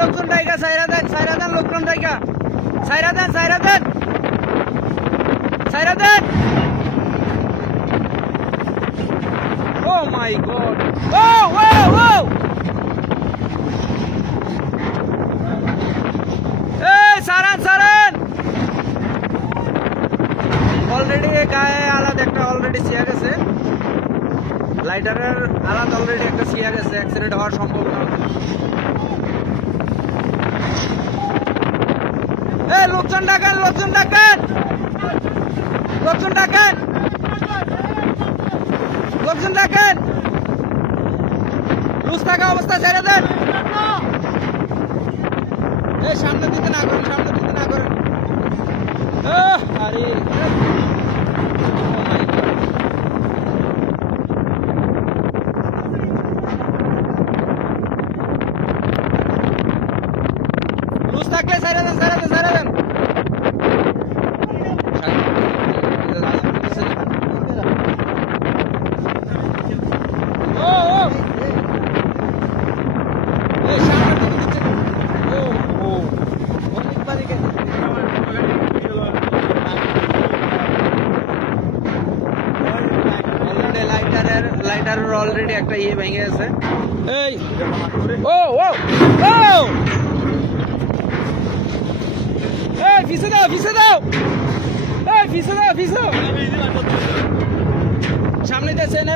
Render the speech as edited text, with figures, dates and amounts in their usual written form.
লোকজন ডাইকা সাইরা দেন লোকজন ডাইকা সাইরা দেন ও মাই গড ও সারান অলরেডি গায়ে আলাদা একটা অলরেডি সিয়া গেছে লাইটারের আলাদা অলরেডি একটা সিয়া গেছে অ্যাক্সিডেন্ট হওয়ার সম্ভাবনা লোকজন ডাকেন লুজ থাকা অবস্থা ছেড়ে দেন সামনে দিতে না করেন আরে লুজ থাকলে ছেড়ে দেন লাইটারের অলরেডি একটা ইয়ে ভেঙে গেছে এই পিছে দাও সামনে দিয়েছেন